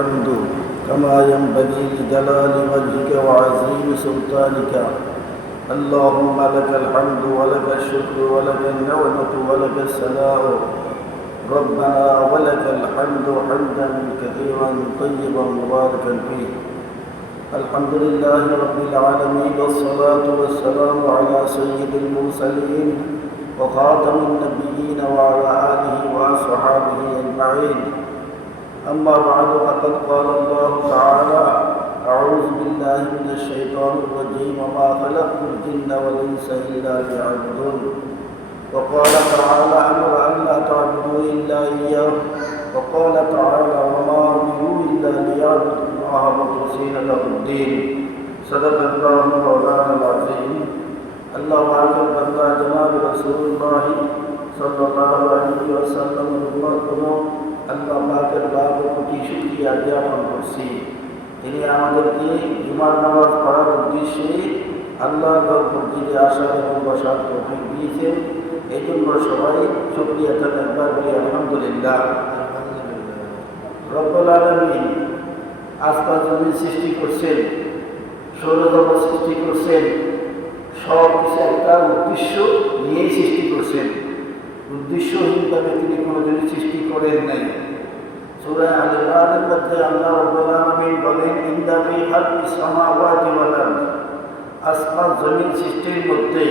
الحمد كما ينبغي لجلال وجهك وعظيم سلطانك. اللهم لك الحمد ولك الشكر ولك النعمة ولك الثناء ربنا ولك الحمد حمدا كثيرا طيبا مباركا فيه. الحمد لله رب العالمين والصلاة والسلام على سيد المرسلين وخاتم النبيين وعلى آله وأصحابه أجمعين. أما بعد فقد قال الله تعالى: أعوذ بالله من الشيطان الرجيم وما خلقت الجن والإنس إلا ليعبدون. وقال تعالى: أمر أن لا تعبدوا إلا إياه. وقال تعالى: وما أمروا إلا ليعبدوا الله مخلصين له الدين. صدق الله مولانا العظيم. الله أكبر. بندہ جناب رسول اللہ صلی اللہ علیہ وسلم আল্লাহ পাকের লাখ কোটি শুকরিয়া জ্ঞাপন করছি। তিনি আমাদেরকে জুমার নামাজ পড়ার উদ্দেশ্যে আল্লাহর মসজিদে আসার এবং বসার তৌফিক দিয়েছেন। এই জন্য সবাই শুকরিয়া তার একবার বলি আলহামদুলিল্লাহ। রব্বুল আলামিন আসমান জমিন সৃষ্টি করছেন, সৌরজগৎ সৃষ্টি করছেন, সব কিছু একটা উদ্দেশ্য নিয়েই সৃষ্টি করছেন। উদ্দেশ্যহীনভাবে তিনি কোনো জিনিস সৃষ্টি করেন নাই। সূরা আল ইমরানের মধ্যে আল্লাহ রাব্বুল আলামিন বলেন: ইন্না ফি খালকিস সামাওয়াতি ওয়াল আরদ, আসমান জমিন সৃষ্টির মধ্যে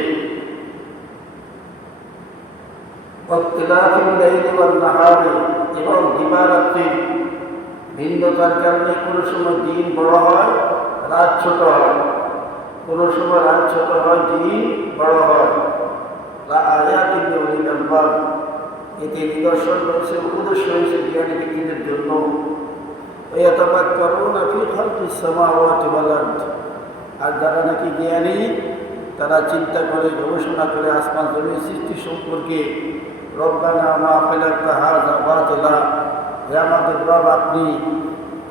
ওয়াক্তিলাফিল লাইলি ওয়ান নাহারি, এবং দিবারাত্রি ভিন্নতার কারণে কোনো সময় দিন বড় হয়, রাত ছোট হয়, কোনো সময় রাত ছোট হয়, দিন বড় হয়। আয়াতিন লিউলিল আলবাব, এতে নিদর্শন রয়েছে, উপদেশ রয়েছে জ্ঞানী ব্যক্তিদের জন্য। ওয়ায়াতাফাক্কারুনা ফি খালকিস সামাওয়াতি ওয়াল আরদ, আর যারা নাকি জ্ঞানী তারা চিন্তা করে, গবেষণা করে আসমান জমিন সৃষ্টি সম্পর্কে। রব্বানা মা খালাকতা হাযা বাতিলা, হে আমাদের রব, আপনি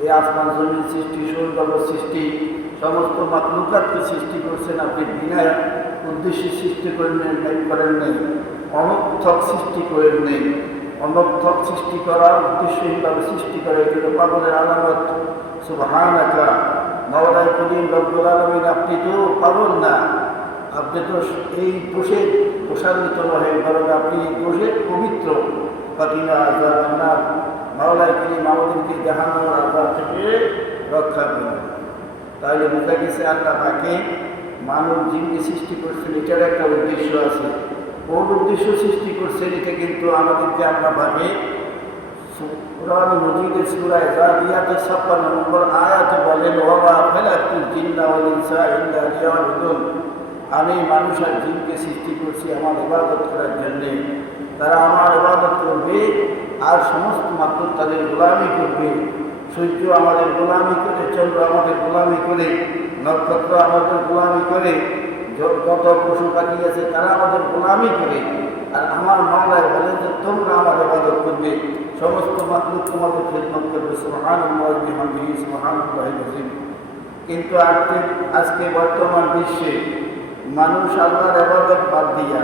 এই আসমান জমিন সৃষ্টি, সৌরজগৎ সৃষ্টি, সমস্ত মাখলুকাতকে সৃষ্টি করছেন, আপনি বিনা উদ্দেশ্যে সৃষ্টি করেন নেই, অনর্থক সৃষ্টি করেন নেই। অনর্থক সৃষ্টি করার উদ্দেশ্যহীনভাবে সৃষ্টি করে এগুলো পাগলের আলামত। সুবহানাকা মাওলাই করিম রব্বুল আলামিন, আপনি তো পাগল না, আপনি তো এই দোষে প্রসারিত নহে, বরং আপনি দোষে পবিত্র। ফাকিনা আযাবান নার, মাওলাই করিম আমাদেরকে জাহান্নামের আযাব থেকে রক্ষা করুন। তাহলে বোঝা গেছে আল্লাহ পাকে মানব জিনকে সৃষ্টি করছেন, এটার একটা উদ্দেশ্য আছে। কোন উদ্দেশ্য সৃষ্টি করছেন এটা কিন্তু আমাদেরকে আল্লাহ পাকে কুরআন মজিদের সূরা যারিয়াতের 56 নম্বর আয়াতে বলেন: ওয়া খালাকতুল জিন্না ওয়াল ইনসা ইল্লা লিয়াবুদুন, আমি মানুষ আর জিনকে সৃষ্টি করছি আমার ইবাদত করার জন্য। তারা আমার ইবাদত করবে আর সমস্ত মাখলুক তাদের গোলামি করবে। সূর্য আমাদের গোলামি করে, চন্দ্র আমাদের গোলামি করে, নক্ষত্র আমাদের গোলামি করে, যত পশু পাখি আছে তারা আমাদের গোলামি করে। আর আমার মাওলায় বলেন যে তোমরা আমার ইবাদত করবে, সমস্ত মাখলুক তোমাদের খিদমত করবে। সুবহানাল্লাহি ওয়া বিহামদিহি, সুবহানাল্লাহিল আযীম। কিন্তু আজকে বর্তমান বিশ্বে মানুষ আল্লাহর ইবাদত বাদ দিয়া,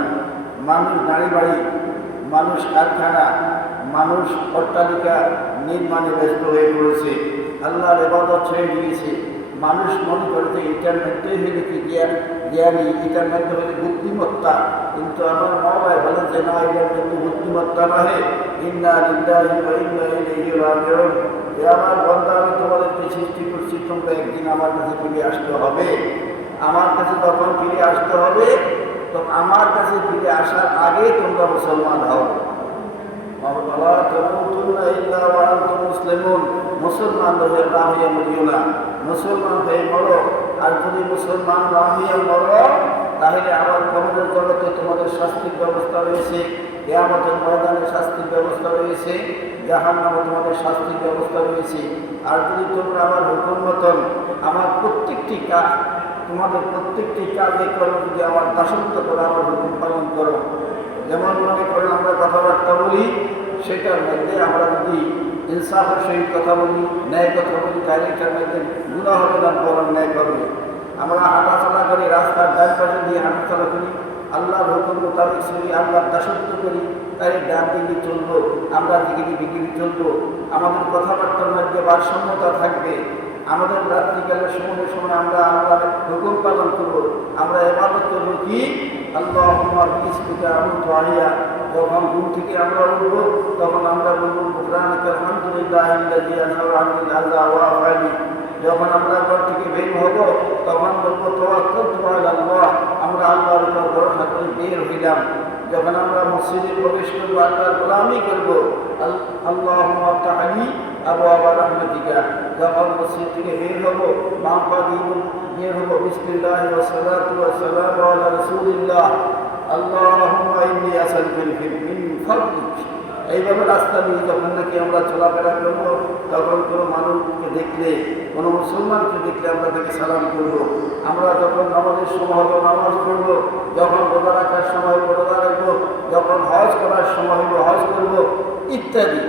মানুষ গাড়ি বাড়ি, মানুষ কারখানা, মানুষ অট্টালিকা নির্মাণে ব্যস্ত হয়ে পড়েছে, আল্লাহর ইবাদত ছেড়ে দিয়েছে। মানুষ মনে করে যে এটার মধ্যে হইলে কি জ্ঞানী, এটার মধ্যে হইলে বুদ্ধিমত্তা। কিন্তু আমার মাওলায় বলেন যে না, এটার মধ্যে বুদ্ধিমত্তা নহে। ইন্না লিল্লাহি ওয়া ইন্না ইলাইহি রাজিউন, এ আমার বান্দা, আমি তোমাদেরকে সৃষ্টি করছি, তোমরা একদিন আমার কাছে ফিরে আসতে হবে। আমার কাছে যখন ফিরে আসতে হবে, তো আমার কাছে ফিরে আসার আগে তোমরা মুসলমান হও। মুসলমান হয়ে না হইয়া মরিও না, মুসলমান হয়ে মরো। আর যদি মুসলমান না হইয়া মরো, তাহলে আমার কবরের জগতে তোমাদের শাস্তির ব্যবস্থা রয়েছে, কিয়ামতের ময়দানে শাস্তির ব্যবস্থা রয়েছে, জাহান্নামে তোমাদের শাস্তির ব্যবস্থা রয়েছে। আর যদি তোমরা আমার হুকুম মতন আমার প্রত্যেকটি কাজ, তোমাদের প্রত্যেকটি কাজে করো, যদি আমার দাসত্ব করো, আমার হুকুম পালন করো। যেমন মনে করেন আমরা কথাবার্তা বলি, সেটার মধ্যে আমরা যদি ইনসাফের সহিত কথা বলি, ন্যায় কথা বলি, তাহলে এটার মধ্যে গুনাহ হবে না, বরং ন্যায় করবে। আমরা হাঁটাচলা করি, রাস্তার ডান পাশে দিয়ে হাঁটাচলা করি, আল্লাহর হুকুম মোতাবেক চলি, আল্লাহর দাসত্ব করি, তাই ডান দিকে চলবো, আমরা দিকে দিকে চলবো, আমাদের কথাবার্তার মধ্যে ভারসাম্যতা থাকবে, আমাদের রাত্রিকালের সময় আমরা আমরা হুকুম পালন করবো, আমরা ইবাদত করবো কি আল্লাহুম্মা বিসমিকা আমুতু আলিয়া। যখন ঘুম থেকে আমরা উঠবো তখন আমরা বলবো সুবহানাকা আলহামদুলিল্লাহিল্লাযী আযহাবা আন্নিল আযা ওয়া আফানি। যখন আমরা ঘর থেকে বের হব তখন বলবো তাওয়াক্কালতু আলাল্লাহ, আমরা আল্লাহর উপর ভরসা করে বের হইলাম। যখন আমরা মসজিদে প্রবেশ করবো আল্লাহর গোলামি করবো আল্লাহুম্মা আফতাহলি আবওয়াবা রাহমাতিকা। যখন মসজিদ থেকে বের হব বাম পা দিয়ে বের হব বিসমিল্লাহি ওয়া সালাতু ওয়া সালামু আলা রাসূলিল্লাহ আল্লাহুম্মা ইন্নী আসআলুকা মিন ফাদলিক। এইভাবে রাস্তা দিয়ে যখন নাকি আমরা চলাফেরা করবো তখন কোনো মানুষকে দেখলে, কোনো মুসলমানকে দেখলে আমরা তাকে সালাম করবো। আমরা যখন নামাজের সময় হবো নামাজ পড়বো, যখন রোজা রাখার সময় হবো রোজা রাখবো, যখন হজ করার সময় হবো হজ করবো ইত্যাদি।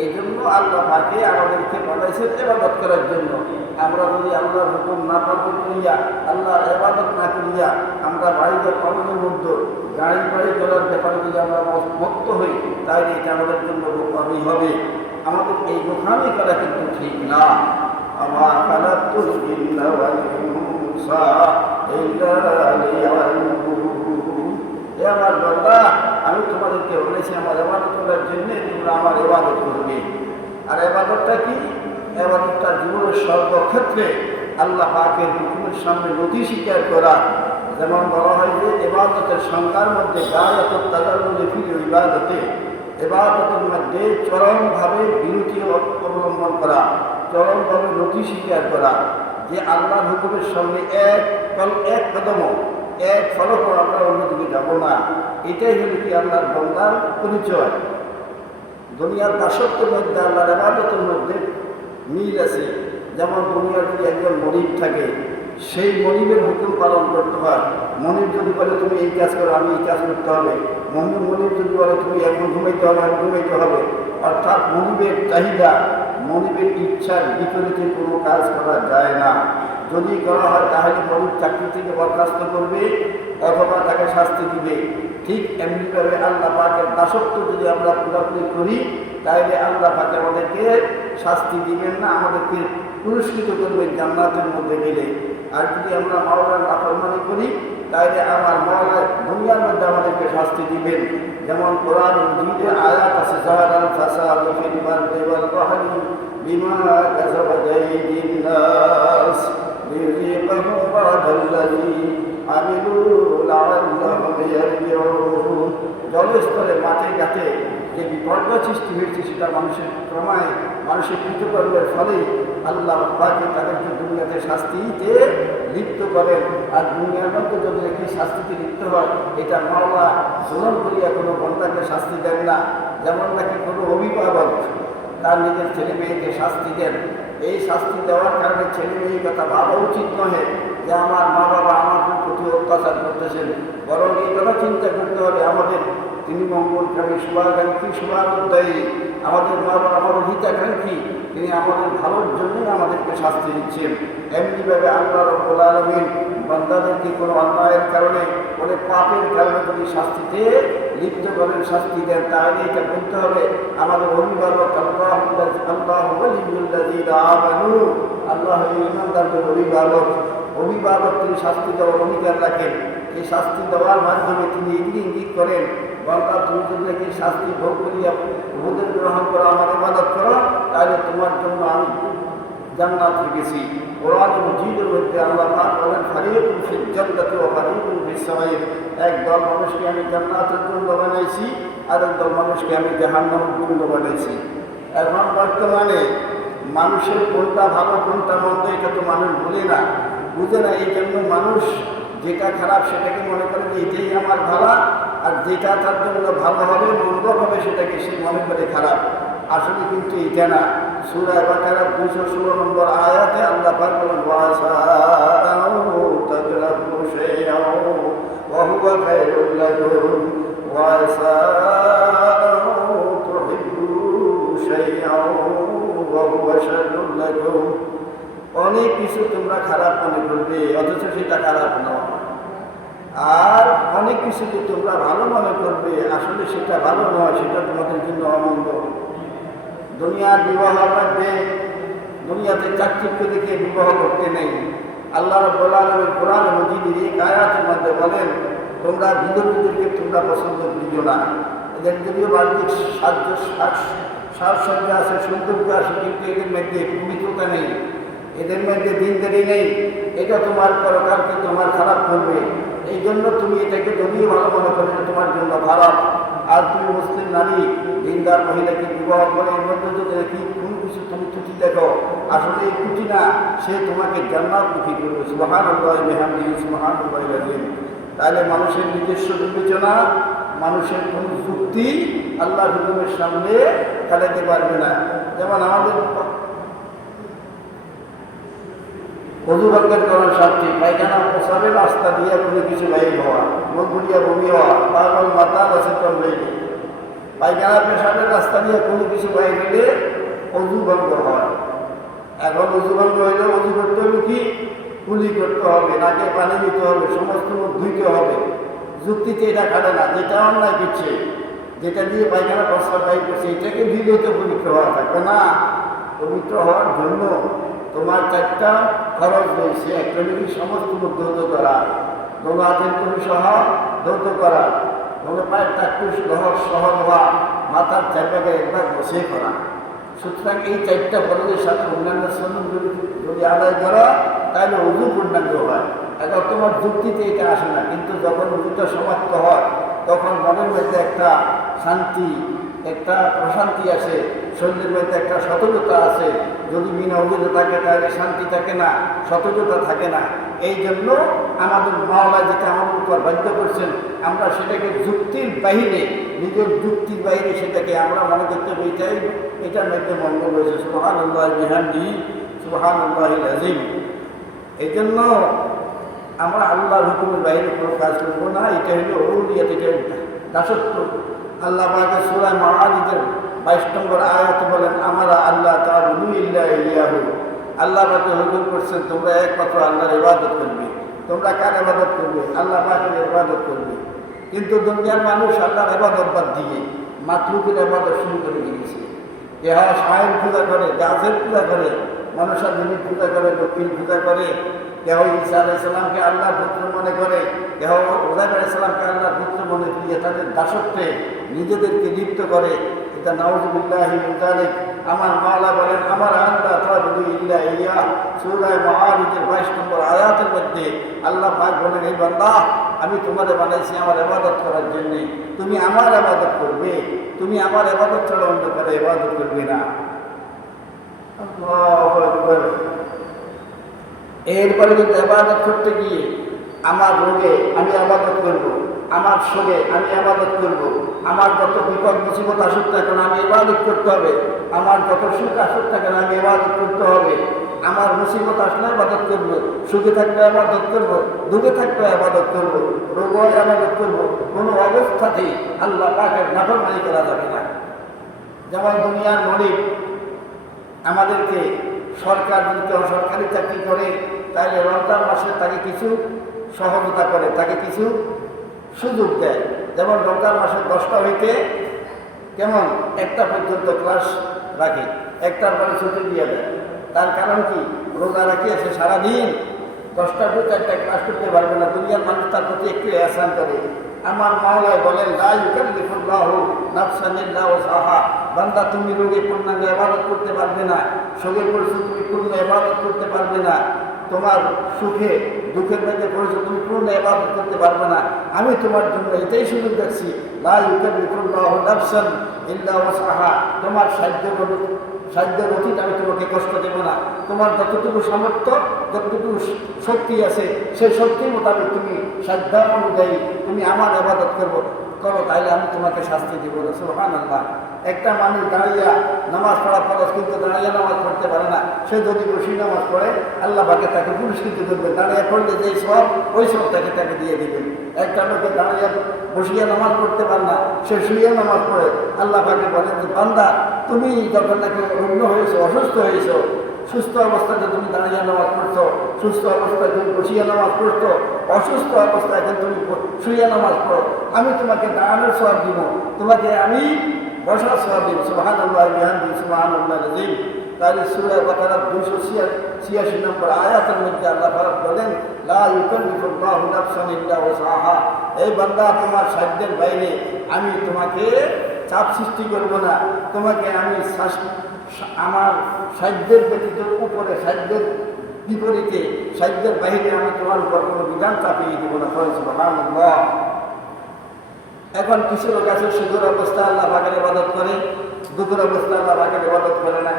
এই জন্য আল্লাহ পাকে আমাদেরকে পাঠাইছেন ইবাদত করার জন্য। আমরা যদি আল্লাহর হুকুম না পালন করিয়া, আল্লাহর ইবাদত না করিয়া আমরা বাড়িতে পালনের মধ্যে গাড়ি বাড়ি চলার ব্যাপারে যদি আমরা মুক্ত হই তাহলে এটা আমাদের জন্য বোকামি হবে। আমাদের এই বোকামি করা কিন্তু ঠিক না। আমার খালাকুল জিন্না ওয়াল ইনসা ইল্লা লিয়াবুদুন। এ আমার বান্দা, আমি তোমাদেরকে বলেছি আমার ইবাদত করার জন্য তোমরা আমার ইবাদত করবে। আর ইবাদতটা কি? ইবাদতটা জীবনের সর্বক্ষেত্রে আল্লাহ পাকের হুকুমের সামনে নথি স্বীকার করা। যেমন বলা হয় যে ইবাদতের সংখ্যার মধ্যে গায়াতুত তাদাল্লুল ফি ইবাদতে, ইবাদতের মধ্যে চরমভাবে বিরতি অবলম্বন করা, চরমভাবে নথি স্বীকার করা যে আল্লাহর হুকুমের সঙ্গে এক কদম এক ফলক আমরা অন্যদিকে যাব না। এটাই হল কি আল্লাহর বান্দার পরিচয়। দুনিয়ার দাসত্বের মধ্যে আল্লাহর ইবাদতের মধ্যে মিল আছে। যেমন দুনিয়ার যদি একজন মনিব থাকে, সেই মনিবের হুকুম পালন করতে হয়। মনিব যদি বলে তুমি এই কাজ করো, আমি এই কাজ করতে হবে। মনিব যদি বলে তুমি এখন ঘুমাইতে হবে, আমি ঘুমাইতে হবে। অর্থাৎ মনিবের চাহিদা, মনিবের ইচ্ছার বিপরীতে কোনো কাজ করা যায় না। যদি করা হয় তাহলে মনিব চাকরি থেকে বরখাস্ত করবে অথবা তাকে শাস্তি দিবে। ঠিক এমনিভাবে আল্লাহ পাকের দাসত্ব যদি আমরা পুরোপুরি করি তাহলে আল্লাহ পাক আমাদেরকে শাস্তি দিবেন না, আমাদেরকে পুরস্কৃত করবেন জান্নাতের মধ্যে গেলে। আর যদি আমরা মাওলার নাফরমানি করি তাহলে আমার মাওলা দুনিয়ার মধ্যে আমাদেরকে শাস্তি দিবেন। যেমন কোরআন মাজিদে আয়াত আছে, যাহারাল ফাসাদু ফিল বাররি ওয়াল বাহরি বিমা কাসাবাত আইদিন নাস লিয়ুযীকাহুম বা'দাল্লাযী আমিলু লাআল্লাহুম ইয়ারজিউন। জলস্তরে মাঠে ঘাটে যে বিপর্য সৃষ্টি হয়েছে সেটা মানুষের কৃতকর্মের ফলেই আল্লাহ পাকে তাদেরকে দুনিয়াতে শাস্তিতে লিপ্ত করেন। আর দুনিয়ার মধ্যে যদি একটি শাস্তিতে লিপ্ত হয় এটা মাওলা জুলুম করিয়া কোনো বান্দাকে শাস্তি দেন না। যেমন নাকি কোনো অভিভাবক তার নিজের ছেলে মেয়েকে শাস্তি দেন, এই শাস্তি দেওয়ার কারণে ছেলে মেয়ের কথা ভাবা উচিত নহে যে আমার মা বাবা আমার প্রতি অত্যাচার করতেছেন। বরং এই কথা চিন্তা করতে হবে আমাদের তিনি মঙ্গলকামী শুভাকাঙ্ক্ষী শুভানুদ্দায়ী, আমাদের মা বাবা আমাদের হিতাকাঙ্ক্ষী, তিনি আমাদের ভালোর জন্যই আমাদেরকে শাস্তি দিচ্ছেন। এমনিভাবে আল্লাহ রাব্বুল আলামিন বান্দাদেরকে কোনো অন্যায়ের কারণে কোনো পাপের কারণে যদি শাস্তিতে লিপ্ত করেন, শাস্তি দেন, তাহলে এটা বলতে হবে আমাদের অভিভাবক আল্লাহ ওয়ালিউল্লাযীনা আমানু, আল্লাহ ঈমানদারদের অভিভাবক তিনি শাস্তি দেওয়ার অধিকার রাখেন। এই শাস্তি দেওয়ার মাধ্যমে তিনি ইঙ্গিত করেন বান্দা তুমি যদি নাকি শাস্তি ভোগ করিয়া উপদেশ গ্রহণ করো, আমার ইবাদত করো, তাহলে তোমার জন্য আমি জান্নাত রেখেছি। কোরআন মাজিদের মধ্যে আল্লাহ পাক বলেন ফারিকুন ফিল জান্নাতি ওয়া ফারিকুন ফিস সাঈর। একদল মানুষকে আমি জান্নাতের জন্য বানাইছি আর একদল মানুষকে আমি জাহান্নামের জন্য বানাইছি। এখন বর্তমানে মানুষের কোনটা ভালো কোনটা মন্দ এটা তো মানুষ ভুলে না, বুঝে না। এই জন্য মানুষ যেটা খারাপ সেটাকে মনে করে যে এটাই আমার ভালো, আর যেটা তার জন্য ভালো হবে মন্দ হবে সেটাকে সে মনে করে খারাপ। আসলে কিন্তু এটা না। সূরা বাকারার 216 নম্বর আয়াতে আল্লাহ পাক বলেন ওয়াসাউ তাজরাবু শাইআও ওয়া হুয়া খায়রুল লাকুম ওয়াসাউ তুহিব্বু শাইআও ওয়া হুয়া শাররুল লাকুম। অনেক কিছু তোমরা খারাপ মনে করবে অথচ সেটা খারাপ নয়। আর অনেক কিছুকে তোমরা ভালো মনে করবে, আসলে সেটা ভালো নয়, সেটা তোমাদের জন্য অমঙ্গল। দুনিয়ার বিবাহের মধ্যে দুনিয়াতে চাকচিক্য দেখে বিবাহ করতে নেই। আল্লাহ রাব্বুল আলামিন কোরআন মজিদের এক আয়াতের মধ্যে বলেন, তোমরা বিধর্মীদেরকে তোমরা পছন্দ করিও না। এদের যদিও বাহ্যিক সাজসজ্জা আছে, সৌন্দর্য আছে, কিন্তু এদের মধ্যে পবিত্রতা নেই, এদের মধ্যে দিনদারি নেই। এটা তোমার পরকালকে তোমার খারাপ করবে। এই জন্য তুমি এটাকে যদিও ভালো মনে করো, এটা তোমার জন্য খারাপ। আর তুমি মুসলিম নারী দিনদার মহিলাকে বিবাহ করে এর মধ্যে যদি দেখি কোন কিছু তুমি ত্রুটি দেখো, আসলে এই ত্রুটি না, সে তোমাকে জান্নাত মুখী করবে। সুবহানাল্লাহ বিহামদিহি সুবহানাল্লাহিল আযীম। তাহলে মানুষের নিজস্ব বিবেচনা, মানুষের কোন যুক্তি আল্লাহর হুকুমের সামনে কাটাতে পারবে না। যেমন আমাদের অজু ভঙ্গের করার স্বার্থে পায়খানা প্রসাবের রাস্তা দিয়ে কোনো কিছু বাইর হওয়া, মুখগুলিয়া বমি হওয়া, পাগল মাথা রসিকম লেগে পায়খানা পেশাবের রাস্তা দিয়ে কোনো কিছু বাইর হলে অজু ভঙ্গ হয়। এখন অজু ভঙ্গ হইলে অজু করতে হলে কি কুলি করতে হবে, নাকে পানি দিতে হবে, সমস্ত মুখ ধুইতে হবে। যুক্তিতে এটা খাটে না, যেটা অন্যায় করছে, যেটা দিয়ে পায়খানা প্রস্তাব বাইর করছে, এটাকে দিলে তো পবিত্র হওয়া থাকবে না। পবিত্র হওয়ার জন্য তোমার চারটা খরচ রয়েছে। একটা যদি সমস্ত মুখ ধৌত করা, দোনো হাতের কুড়ি সহ ধৌত করা, দোনো পায়ের টাকুশ সহ হওয়া, মাথার চারপাকে একবার বসে করা। সুতরাং এই চারটা ফরজের সাথে অন্যান্য সুন্নাত যদি আদায় করা, তাহলে অজু পূর্ণাঙ্গ হয়। এখন তোমার যুক্তিতে এটা আসে না, কিন্তু যখন অজুটা সমাপ্ত হয় তখন মনের মধ্যে একটা শান্তি, একটা প্রশান্তি আসে, শরীরের মধ্যে একটা সতেজতা আছে। যদি বিনা অজুতে থাকে তাহলে শান্তি থাকে না, সতেজতা থাকে না। এই জন্য আমাদের মাওলা যেটা আমার উপর বাধ্য করছেন, আমরা সেটাকে যুক্তির বাহিরে, নিজের যুক্তির বাহিরে সেটাকে আমরা মনে করতে হবে এটার মধ্যে মঙ্গল রয়েছে। সুবহানাল্লাহ বিহামদিহি সুবহানাল্লাহিল আযীম। এই জন্য আমরা আল্লাহর হুকুমের বাইরে কোনো কাজ করবো না। এটা হলো উলুহিয়াত, এটা দাসত্ব। আল্লাহ পাকের সূরা মাআরিজের 22 নম্বর আয়াতে বলেন, আমরা আল্লাহ তাআবুদু ইল্লা ইয়্যাহু। আল্লাহ পাকে হুকুম করছেন তোমরা একমাত্র আল্লাহর ইবাদত করবে। তোমরা কার ইবাদত করবে? আল্লাহ পাকের ইবাদত করবে। কিন্তু দুনিয়ার মানুষ আল্লাহর ইবাদত বাদ দিয়ে মাতলুকের ইবাদত শুরু করে দিয়েছে। কেহ সায়ের পূজা করে, গাছের পূজা করে, মনসা দেবীর পূজা করে, লক্ষ্মীর পূজা করে, কেহ ঈসা আলাইহিস সালামকে আল্লাহর পুত্র মনে করে, কেহ উযাইর আলাইহিস সালামকে আল্লাহর পুত্র মনে করিয়ে তাদের দাসত্বে নিজেদেরকে লিপ্ত করে। এটা নাউযুবিল্লাহি মিন যালিক। আমার মাওলা বলেন, আমার আল্লাহ তাআবুদু ইল্লা ইয়্যাহ। সূরা মাআরিজের 22 নম্বর আয়াতের মধ্যে আল্লাহ পাক বলেন, হে বান্দা, আমি তোমাদের বানাইছি আমার ইবাদত করার জন্য। তুমি আমার ইবাদত করবে, তুমি আমার ইবাদত ছাড়া অন্য কারো ইবাদত করবে না। আল্লাহু আকবার। এরপরে যদি ইবাদত করতে গিয়ে আমার রোগে আমি ইবাদত করব, আমার শোকে আমি ইবাদত করব, আমার যত বিপদ মুসিবত আসুক না কেন আমি ইবাদত করতে হবে, আমার যত সুখ আসুক না কেন আমি ইবাদত করতে হবে, আমার মুসিবত আসলে ইবাদত করব, সুখে থাকলে ইবাদত করব, দুঃখে থাকলে ইবাদত করব, রোগ হয় ইবাদত করব। কোনো অবস্থাতেই আল্লাহ পাকের নাফরমানি করা যাবে না। যেমন দুনিয়ার মালিক আমাদেরকে সরকার যদি কেউ সরকারি চাকরি করে, তাহলে রমজান মাসে তাকে কিছু সহযোগিতা করে, তাকে কিছু সুযোগ দেয়। যেমন রমজান মাসে 10টা হইতে কেমন 1টা পর্যন্ত ক্লাস রাখে, 1টার পরে ছুটি দিয়ে দেয়। তার কারণ কি? রোজা রাখি সে সারাদিন 10টা টু 4টা ক্লাস করতে পারবে না। দুনিয়ার মানুষ তার প্রতি একটু এহসান করে। আমার মাওলায় বলেন, লা ইউকাল্লিফুল্লাহু নাফসান ইল্লা ওয়াসআহা। বান্দা, তুমি রোগে পূর্ণাঙ্গ ইবাদত করতে পারবে না, শোকে পড়ছো তুমি পূর্ণ ইবাদত করতে পারবে না, তোমার সুখে দুঃখের মধ্যে পড়েছো তুমি পূর্ণ ইবাদত করতে পারবে না। আমি তোমার জন্য এটাই সুযোগ দেখছি, লা ইউকাল্লিফুল্লাহু নাফসান ইল্লা ওয়াসআহা। তোমার সাধ্যের অতীত আমি তোমাকে কষ্ট দেব না। তোমার যতটুকু সামর্থ্য, যতটুকু শক্তি আছে, সেই শক্তির মোতাবেক তুমি সাধ্য অনুযায়ী তুমি আমার ইবাদত করো, তাইলে আমি তোমাকে শাস্তি দেব না। সুবহানাল্লাহ। একটা মানুষ দাঁড়িয়ে নামাজ পড়া ফরজ, কিন্তু দাঁড়িয়ে নামাজ পড়তে পারে না। সে যদি বসে নামাজ পড়ে, আল্লাহ পাকে তাকে পুরস্কৃত করবে। দাঁড়িয়ে পড়লে যেই সব, ওই সব তাকে দিয়ে দিবেন। একটা লোকে দাঁড়িয়ে বসিয়ে নামাজ পড়তে পারে না, সে শুয়ে নামাজ পড়ে, আল্লাহ পাকে বলেন যে বান্দা, তুমি যখন নাকি রুগ্ন হয়েছো, অসুস্থ হয়েছো, সুস্থ অবস্থাতে তুমি দাঁড়িয়ে নামাজ পড়ছো, সুস্থ অবস্থায় তুমি বসিয়ে নামাজ পড়ছো, অসুস্থ অবস্থায় এখন তুমি শুয়ে নামাজ পড়ো, আমি তোমাকে দাঁড়ানোর সওয়াব দিব, তোমাকে আমি বসার সওয়াব দিব। সুবহানাল্লাহ বিহামদিহি সুবহানাল্লাহিল আযীম। তাহলে সূরা বাকারা 286 নম্বর আয়াতের মধ্যে আল্লাহ পাক বলেন, লা ইউকাল্লিফুল্লাহু নাফসান ইল্লা ওয়াসআহা। এই বান্দা, তোমার সাধ্যের বাইরে আমি তোমাকে চাপ সৃষ্টি করব না, তোমাকে আমি আমার সাধ্যের ব্যতীত উপরে, সাধ্যের বিপরীতে, সাধ্যের বাইরে আমি তোমার উপর কোনো বিধান চাপিয়ে দেবো না। সুবহানাল্লাহ। এখন কিছু লোক আছে সুখের অবস্থা আল্লাহ পাকের ইবাদত করে, দুঃখের অবস্থা আল্লাহ পাকের ইবাদত করে না।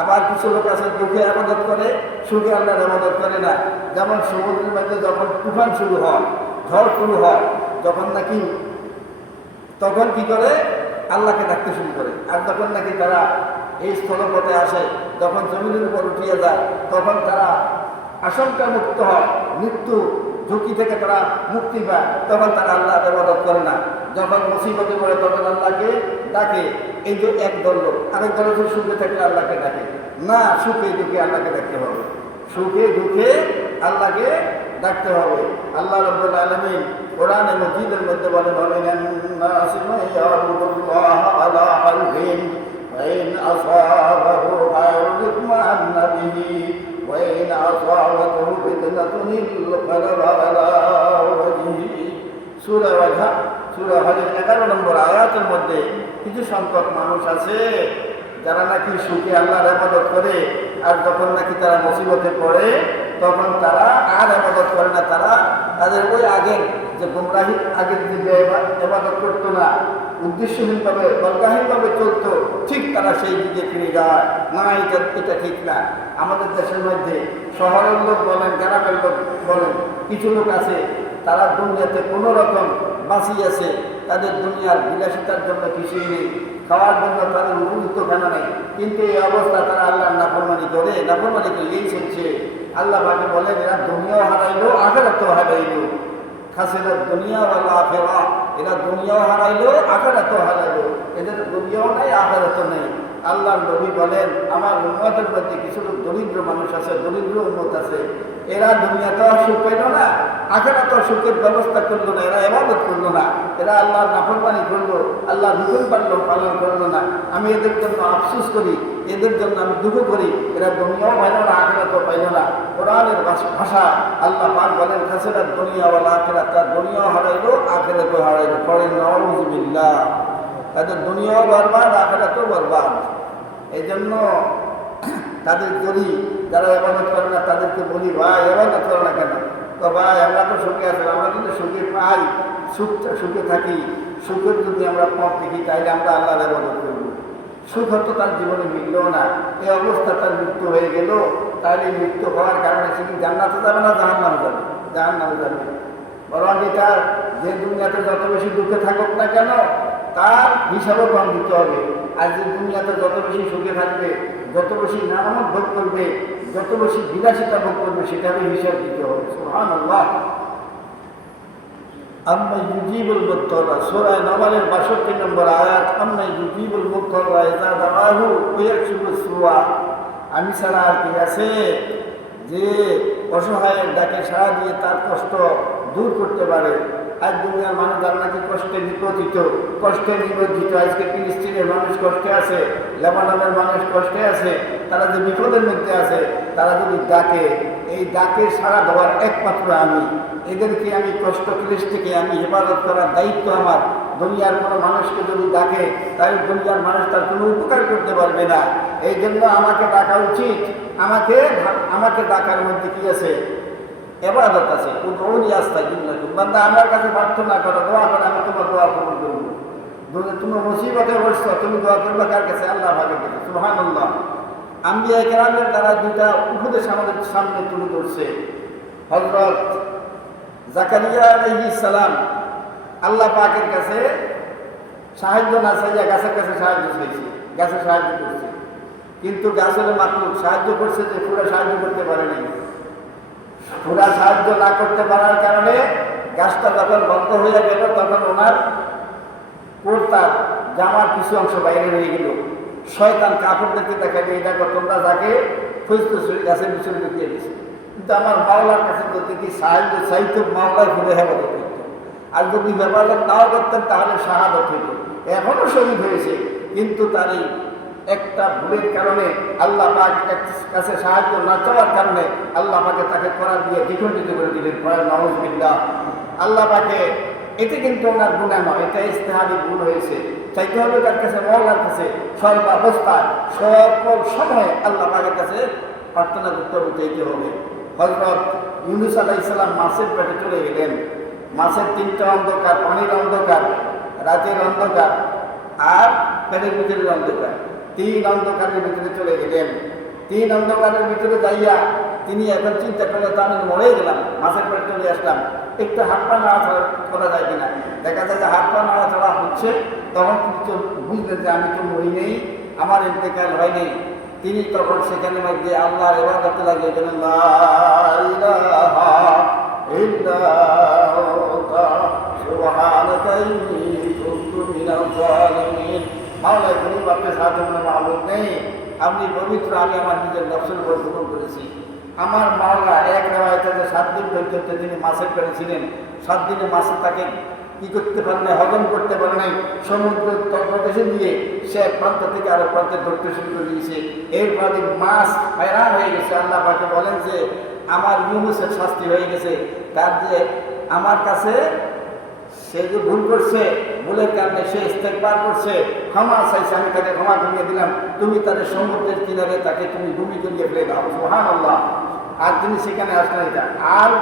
আবার কিছু লোক আছে দুঃখে ইবাদত করে, সুখে আল্লাহর ইবাদত করে না। যেমন সমুদ্রের মধ্যে যখন তুফান শুরু হয়, ঝড় শুরু হয়, যখন নাকি তখন কি করে আল্লাহকে ডাকতে শুরু করে। আর যখন নাকি তারা এই স্থলপথে আসে, যখন জমিনের উপর উঠিয়ে যায়, তখন তারা আশঙ্কা মুক্ত হয়, মৃত্যু ঝুঁকি থেকে তারা মুক্তি পায়, তখন তারা আল্লাহ ইবাদত করে না। যখন মুসিবতে পড়ে তখন আল্লাহকে ডাকে। এই যে এক দল লোক, আরেক দল হচ্ছে সুখে থাকলে আল্লাহকে ডাকে না, সুখে দুঃখে আল্লাহকে ডাকতে হবে, সুখে দুঃখে আল্লাহকে ডাকতে হবে। আল্লাহ রাব্বুল আলামিন কোরআনে মজিদের মধ্যে বলেন, নাসি মান ইয়াবুদুল্লাহ আলা হারফিন ওয়া ইন আসাবাহু খায়রুন ইতমাআন্না বিহি ওয়া ইন আসাবাহু ফিতনাতুন ইনকালাবা আলা ওয়াজহিহি। সূরা হজের 11 নম্বর আয়াতের মধ্যে কিছু সংখ্যক মানুষ আছে যারা নাকি সুখে আল্লাহর ইবাদত করে, আর যখন নাকি তারা মুসিবতে পড়ে তখন তারা আর ইবাদত করে না। তারা তাদের ওই আগের যে গুমরাহির আগের দিকে ইবাদত করতো না, উদ্দেশ্যহীনভাবে বলগাহীনভাবে চলতো, ঠিক তারা সেই দিকে ফিরে যায় না। এটা ঠিক না। আমাদের দেশের মধ্যে শহরের লোক বলেন, গ্রামের লোক বলেন, কিছু লোক আছে তারা দুনিয়াতে কোনো রকম বাঁচিয়ে আছে, তাদের দুনিয়ার বিলাসিতার জন্য কিছুই নেই, খাওয়ার জন্য তাদের উপযুক্ত খানা নেই, কিন্তু এই অবস্থা তারা আল্লাহর নাফরমানি করে, নাফরমানি করে এই চলছে। আল্লাহ পাকে বলেন, এরা দুনিয়াও হারাইলো আখিরাতও হারাইলো, খাসিরা দুনিয়া ওয়াল আখিরা। এরা দুনিয়াও হারাইলো আখিরাতও হারাইলো, এদের দুনিয়াও নাই আখিরাতও নেই। আল্লাহর নবী বলেন, আমার উম্মতের মধ্যে কিছু লোক দরিদ্র মানুষ আছে, দরিদ্র উম্মত আছে, এরা দুনিয়াতেও সুখ পেল না, আখিরাতেও সুখের ব্যবস্থা করলো না, এরা ইবাদত করলো না, এরা আল্লাহর নাফরমানি করলো, আল্লাহর হুকুম পালন করলো না। আমি এদের জন্য আফসোস করি, এদের জন্য আমি দুঃখ করি। এরা দুনিয়াও পাইল না, আখিরাতও পাইল না। কোরআনের ভাষা আল্লাহ পাক বলেন, খাসিরা দুনিয়া ওয়াল আখিরাত। তার দুনিয়াও হারাইলো আখিরাতও হারাইলো। পড়েন নাউযুবিল্লাহ। তাদের দুনিয়াও বরবাদ, আখিরাতও বরবাদ। এই জন্য তাদের বলি, যারা ইবাদত করে না তাদেরকে বলি, ভাই ইবাদত করো না কেন? তো ভাই আমরা তো সুখে আছি, আমরা যদি সুখে পাই, সুখে থাকি, সুখের যদি আমরা পথ দেখি, তাইলে আমরা আল্লাহর ইবাদত করব। সুখ হয়তো তার জীবনে মিলল না, এই অবস্থা তার মৃত্যু হয়ে গেল, তাহলে মৃত্যু হওয়ার কারণে সে কি জান্নাতে যাবে না জাহান্নামে যাবে? জাহান্নামে যাবে। বরং এটা যে দুনিয়াতে যত বেশি দুঃখে থাকুক না কেন, তার হিসাবও কম দিতে হবে। আর যে দুনিয়াতে যত বেশি সুখে থাকবে, যত বেশি নামামত ভোগ করবে, যত বেশি বিলাসিতা ভোগ করবে, সেটারও হিসাব দিতে হবে। সুবহানাল্লাহ। আম্মা ইউজিবুল মুত্তারা, সূরা নাবালের 62 নম্বর আয়াত। আম্মা ইউজিবুল মুত্তারা ইযা দাআহু ওয়া ইয়াকশিফুস সুআ। আমি ছাড়া আর কি আছে যে অসহায়ের ডাকে সাড়া দিয়ে তার কষ্ট দূর করতে পারে? আজ দুনিয়ার মানুষ যারা নাকি কষ্টে নিপতিত, কষ্টে নিমজ্জিত, আজকে ফিলিস্তিনের মানুষ কষ্টে আছে, লেবাননের মানুষ কষ্টে আছে, তারা যে বিপদের মধ্যে আছে, তারা যদি ডাকে, এই ডাকে সাড়া দেওয়ার একমাত্র আমি। এদেরকে আমি কষ্ট ক্লেশ থেকে আমি হেফাজত করার দায়িত্ব আমার। দুনিয়ার কোনো মানুষকে যদি ডাকে, তাহলে দুনিয়ার মানুষ তার কোনো উপকার করতে পারবে না। এই জন্য আমাকে ডাকা উচিত। আমাকে ডাকার মধ্যে কি আছে? ইবাদত আছে। উদউনি আস্তাজিব লাকুম। বান্দা আমার কাছে প্রার্থনা করো, দোয়া করো, আমি তোমার দোয়া কবুল করব। তুমি মুসিবতে পড়ছো, তুমি দোয়া করবে কার কাছে? আল্লাহ পাকের কাছে। সুবহানাল্লাহ। আম্বিয়া কেরামের দ্বারা দুইটা উপদেশ আমাদের সামনে তুলে ধরছে। হযরত জাকারিয়া আলাইহিস সালাম আল্লাহ পাকের কাছে সাহায্য না চাইয়া গাছের কাছে সাহায্য চাইছে, গাছে সাহায্য করছে, কিন্তু গাছের মাত্র সাহায্য করছে যে পুরো সাহায্য করতে পারে নাই। পুরা সাহায্য না করতে পারার কারণে গাছটা যখন বন্ধ হয়ে গেল, তখন ওনার কুর্তার জামার কিছু অংশ বাইরে রয়ে গেল। শয়তান কাপড় দেখতে দেখাবে, এই দেখো তোমরা যাকে খুঁজতে গাছের পিছনে ঢুকিয়ে দিয়েছে। কিন্তু আমার মাওলার কাছে যদি কি সাহায্য চাইতো, মাওলায় ঘুরে হেফাজত করত। আর যদি হেফাজত নাও করতেন তাহলে শাহাদত হইত। এখনও শহীদ হয়েছে, কিন্তু তার এই একটা ভুলের কারণে, আল্লাহ পাকের কাছে সাহায্য না চাওয়ার কারণে আল্লাহ পাকে তাকে করার দিয়ে দ্বিখণ্ডিত করে দিলেন। নাউযুবিল্লাহ। আল্লাহ পাকে এতে কিন্তু ওনার গুনাহ নয়, এটা ইজতিহাদি ভুল হয়েছে। চাইতে হবে তার কাছে, মাওলার কাছে সর্বাবস্থায় সকল সময়ে আল্লাহ পাকের কাছে প্রার্থনা করতে হবে, চাইতে হবে। হযরত ইউনূস আলাইহিস সালাম মাছের পেটে চলে গেলেন। মাছের তিনটা অন্ধকার, পানির অন্ধকার, রাতের অন্ধকার আর পেটের ভিতরের অন্ধকার, তিন অন্ধকারের ভিতরে চলে গেলেন। তিন অন্ধকারের ভিতরে যাইয়া তিনি এখন চিন্তা করলে তো আমি মরে গেলাম, মাছের পেটে চলে আসলাম, একটু হাত পা নাড়াছাড়া করা যায় কিনা। দেখা যায় যে হাত পা নাড়াছাড়া হচ্ছে, তখন কিন্তু বুঝলেন যে আমি তো মরি নেই, আমার ইন্তেকাল হয় নেই। তিনি তখন সেখানে মধ্যে আল্লাহর ইবাদতে লাগিয়ে গেলেন, লা ইলাহা ইল্লাল্লাহ সুবহানাকা ইন্নী কুনতু মিনাজ জালিমিন। মাওলা কোনো বাপে সাথে কোনো মাবুদ নেই, আপনি পবিত্র, আমি আমার নিজের নফসের উপর গ্রহণ করেছি। আমার মাওলা এক রেওয়ায়েতে যে 7 দিন পর্যন্ত তিনি মাছের পেটে ছিলেন, 7 দিনে মাছে তাকে কি করতে পারে নাই, হজম করতে পারে নাই। সমুদ্র তটপ্রদেশে দিয়ে সে এক প্রান্ত থেকে আরেক প্রান্তে ধরতে শুরু করে দিয়েছে। এরপরে মাছ হয়রান হয়ে গেছে। আল্লাহ পাকে বলেন যে আমার ইউনূসের শাস্তি হয়ে গেছে, তার যে আমার কাছে সে যে ভুল করছে, ভুলের কারণে সে ইস্তেগফার করছে, ক্ষমা চাইছে, আমি তাকে ক্ষমা করিয়ে দিলাম। তুমি তাদের সমুদ্রের কিনারে তাকে তুমি ভূমি করিয়ে ফেলে দাও, সুবহানাল্লাহ। আর তিনি সেখানে আসলেন। এটা আর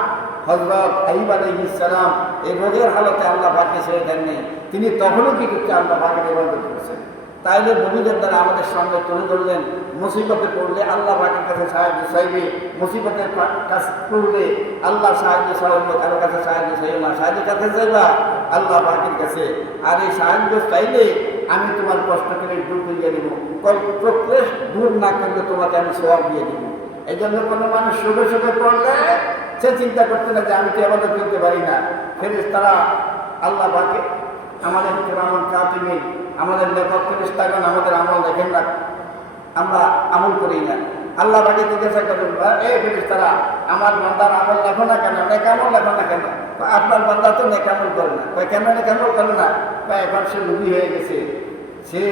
হযরত আইয়ুব আলাইহিস সালাম এই রোগের হালতে আল্লাহ পাককে ছেড়ে দেননি। তিনি তখনও কি করছে, আল্লাহ পাকের ইবাদত করেছেন। তাইলে নবীদের দ্বারা আমাদের সামনে তুলে ধরলেন, মুসিবতে পড়লে আল্লাহ পাকের কাছে সাহায্য চাইবে, মুসিবতের কাজ করলে আল্লাহ সাহায্য চাইবে, কারো কাছে সাহায্য চাইবে না, সাহায্য কাছে চাইবা আল্লাহ পাকের কাছে। আর এই সাহায্য চাইলে আমি তোমার কষ্ট করে দূর করিয়ে দেবো, প্রক্লেশ দূর না করলে তোমাকে আমি সওয়াব দিয়ে দেবো। এই জন্য কোনো মানুষ সুখে সুখে পড়লে সে চিন্তা করতে না যে আমি তো ইবাদত করতে পারি না। ফেরেশতারা আল্লাহ পাকে আমাদের কিরামান কাতিবিন, আমাদের লেখক ফেরেশতাগণ আমাদের আমল দেখেন না, আমরা আমল করি না। আল্লাহ পাকে জিজ্ঞাসা করেন, এই ফেরেশতারা আমার বান্দার আমল লেখো না কেন, নেক আমল লেখো না কেন? আপনার বান্দা তো নেক আমল করে না। কেন নেক আমল করে না? এখন সে রোগী হয়ে গেছে, সে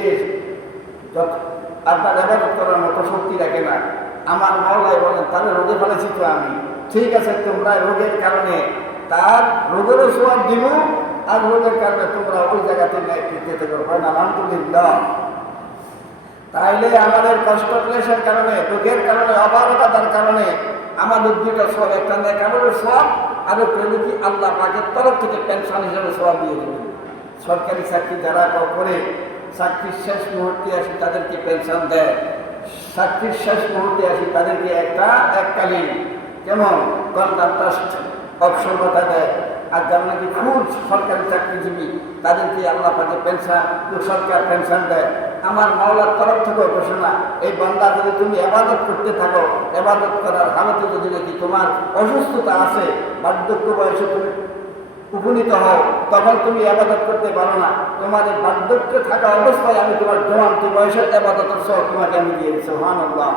আপনার ইবাদত করার মতো শক্তি রাখে না। আমার মাওলাই বলেন, তাহলে রোগে ফেলেছি তো আমি, ঠিক আছে, তোমরা রোগের কারণে তার রোগেরও সওয়াব দিব, আর রোগের কারণে তোমরা ওই জায়গাতে যেতে করো। আলহামদুলিল্লাহ। তাইলে আমাদের কষ্ট ক্লেশের কারণে, রোগের কারণে, অপারগতার কারণে আমাদের দুইটা সওয়াব, একটা নেক আমলের সওয়াব, আর একটা কি আল্লাহ পাকের তরফ থেকে পেনশন হিসেবে সওয়াব দিয়ে দেবেন। সরকারি চাকরি যারা করে, চাকরির শেষ মুহূর্তে আসি তাদেরকে পেনশন দেয়, চাকরির শেষ মুহূর্তে আসি তাদেরকে এককালীন কেমন কন্ট্রাক্ট ট্রাস্ট অপশন কথা দেয়। আর যারা নাকি ফুল সরকারি চাকরিজীবী তাদেরকে আল্লাহ পাকে পেনশন, সরকার পেনশন দেয়। আমার মাওলার তরফ থেকে ঘোষণা, এই বান্দা যদি তুমি ইবাদত করতে থাকো, ইবাদত করার হালতে যদি নাকি তোমার অসুস্থতা আছে, বার্ধক্য বয়সে তুমি উপনীত হও, তখন তুমি ইবাদত করতে পারো না। তোমার এই বার্ধক্য থাকা অবস্থায় আমি তোমার জওয়ান্তি বয়সের ইবাদতের সহ তোমাকে আমি দিয়ে দিচ্ছি, সুবহানাল্লাহ।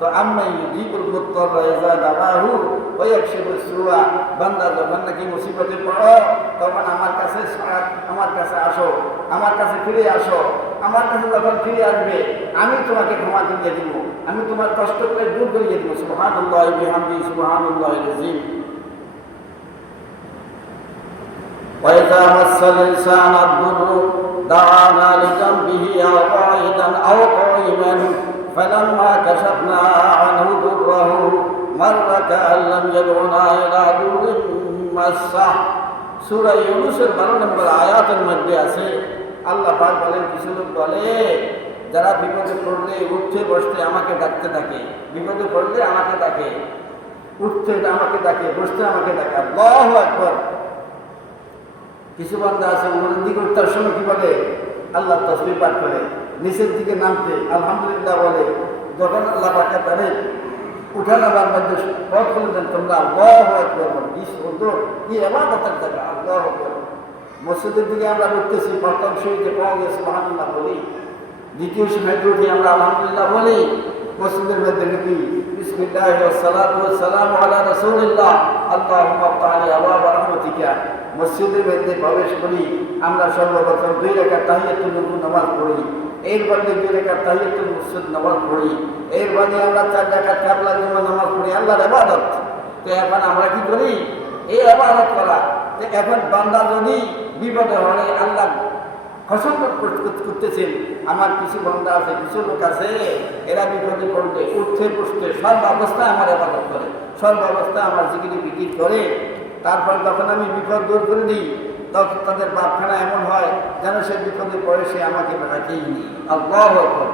তো আমি জীবুল মুত্তার ইযা দাবাহু ওয়া ইয়াকশিফু সুআ, বান্দা যখন নাকি মুসিবতে পড়ো তখন আমার কাছে আসো, আমার কাছে ফিরে আসো। আমার কাছে যখন ফিরে আসবে আমি তোমাকে ক্ষমা করিয়ে দিব, আমি তোমার কষ্ট করে দূর করিয়ে দিব। সুবহানাল্লাহি ওয়া বিহামদিহি, সুবহানাল্লাহিল আযীম। وإذا مس الإنسان الضر دعانا لجنبه أو قاعدا أو قائما فلما كشفنا عنه ضره مر كأن لم يدعنا إلى ضر مسه। সূরা ইউনূসের 12 নম্বর আয়াতের মধ্যে আছে, আল্লাহ পাক বলেন, কিছু লোক বলে যারা বিপদে পড়লে উঠতে বসতে আমাকে ডাকতে থাকে, বিপদে পড়লে আমাকে ডাকে, উঠতে আমাকে ডাকে, বসতে আমাকে ডাকে। আল্লাহু আকবার। কিছু বান্দা আছে উপরের দিকে উঠতার সময় কি বলে? আল্লাহ তাসবিহ পাঠ করে। নিচের দিকে নামতে আলহামদুলিল্লাহ বলে। যখন আল্লাহ পাকে তাদের উঠানাবার মধ্যে পথ খুলে দেন, তোমরা আল্লাহু আকবার বলো। কি সুন্দর, কি ইবাদতের জায়গা, আল্লাহু আকবার। মসজিদের দিকে আমরা উঠতেছি, প্রথম শহীদে পাওয়া গিয়ে সুবহানাল্লাহ বলি, দ্বিতীয় সময় উঠে আমরা আলহামদুলিল্লাহ বলি। মসজিদের মধ্যে নাকি বিসমিল্লাহ ওয়াস সালাতু ওয়াস সালামু আলা রাসূলিল্লাহ আল্লাহুম্মা তাআলা আওয়াবা রাহমাতিকা। মসজিদের মধ্যে প্রবেশ করি, আমরা সর্বপ্রথম 2 রাকাত তাহিয়াতুল ওযু নামাজ পড়ি, এর বাদে 2 রাকাত তাহিয়াতুল মসজিদ নামাজ পড়ি, এর বাদে আমরা 4 রাকাত কিবলা জুমা নামাজ পড়ি, আল্লাহর ইবাদত। তো এখন আমরা কি করি? এই ইবাদত করা। তো এখন বান্দা যদি বিপদে হয়, আল্লাহ কসম করতেছেন, আমার কিছু বান্দা আছে, কিছু লোক আছে, এরা বিপদে পড়লে উঠতে বসতে সর্ব অবস্থায় আমার ইবাদত করে, সর্ব অবস্থায় আমার জিকির বিকির করে। তারপর যখন আমি বিপদ দূর করে দিই, তখন তাদের বাপখানা এমন হয় যেন সে বিপদে পড়ে সে আমাকে ডাকেই নি। আল্লাহু আকবার।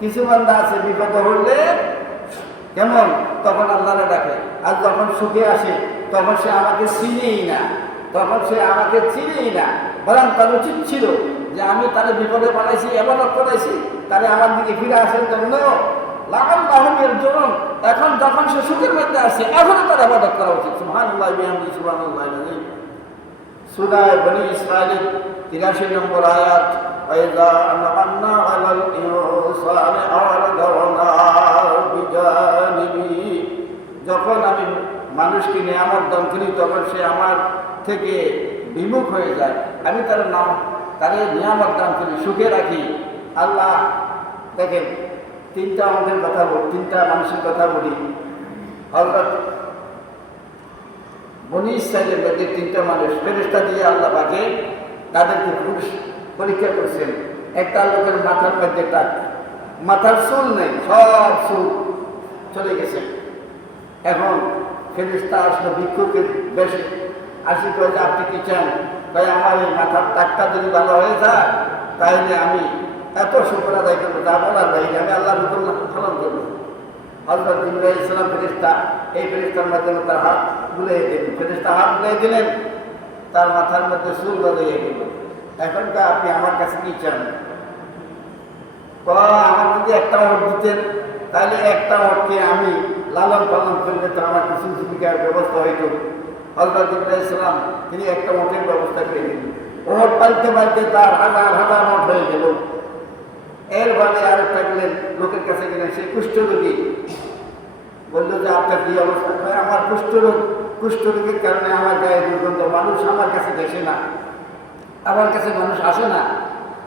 কিছু বান্দা আছে বিপদে পড়লে কেমন, তখন আল্লাহরে ডাকে, আর যখন সুখে আসে তখন সে আমাকে চিনেই না, তখন সে আমাকে চিনেই না। বরং তার উচিত ছিল যে আমি তারে বিপদে পাঠাইছি, ইবাদত করাইছি, তারে আমার দিকে ফিরে আসার জন্য লাআল্লাহুমের জন্য। এখন যখন সে সুখের মধ্যে আসে, এখনো তার ইবাদত করা উচিত। সুবহানাল্লাহি ওয়া বিহামদিহি সুবহানাল্লাহিল আযীম। সূরা বনী ইসরাঈল 83 নম্বর আয়াত, ওয়াইযা আনআমনা আলাল ইনসানি আ'রাদা বিজানিবি। যখন আমি মানুষকে নিয়ামত দান করি, তখন সে আমার থেকে বিমুখ হয়ে যায়। আমি তার নাম, তারে নিয়ামত দান করি, সুখে রাখি। আল্লাহ দেখেন, 3টা আমাদের কথা বলি, 3টা মানুষের কথা বলি। হযরত বনী ইসরাঈলের মধ্যে 3টা মানুষ ফেরেশতা দিয়ে আল্লাহ পাকে তাদেরকে পরীক্ষা করছেন। একটা লোকের মাথার মধ্যে টাক, মাথার চুল নেই, সব চুল চলে গেছে। এখন ফেরেশতা আসলো ভিক্ষুকের বেশে, আসি কয়ে যে আপনি কি চান? তাই আমার এই মাথার টাকটা যদি ভালো হয়ে যায়, তাহলে আমি এত শুকর আদায় করবো, যা বলার বাইরে আমি আল্লাহর হুকুম পালন করবো। হযরত জিবরাইল আলাইহিস সালাম ফেরেশতা, এই ফেরেশতার মাধ্যমে তার হাত বুলিয়ে দিলেন। ফেরেশতা হাত বুলিয়ে দিলেন, তার মাথার মধ্যে চুল গজিয়ে গেল। এখনকার আপনি আমার কাছে কি চান? আমার যদি একটা ওট দিতেন, তাহলে একটা ওটকে আমি লালন পালন করলে তো আমার কিছু জীবিকার ব্যবস্থা হইত। হযরত জিবরাইল আলাইহিস সালাম তিনি একটা ওটের ব্যবস্থা করে দিলেন। ওট পালতে পালতে তার হাজার হাজার ওট হয়ে গেল। এর বাদে আরেকটা গেলেন, লোকের কাছে গেলেন, সে কুষ্ঠরোগী। বললো যে আপনার কি অবস্থা? আমার কুষ্ঠরোগ, কুষ্ঠরোগের কারণে আমার গায়ে দুর্গন্ধ, মানুষ আমার কাছে দেখে না, আমার কাছে মানুষ আসে না,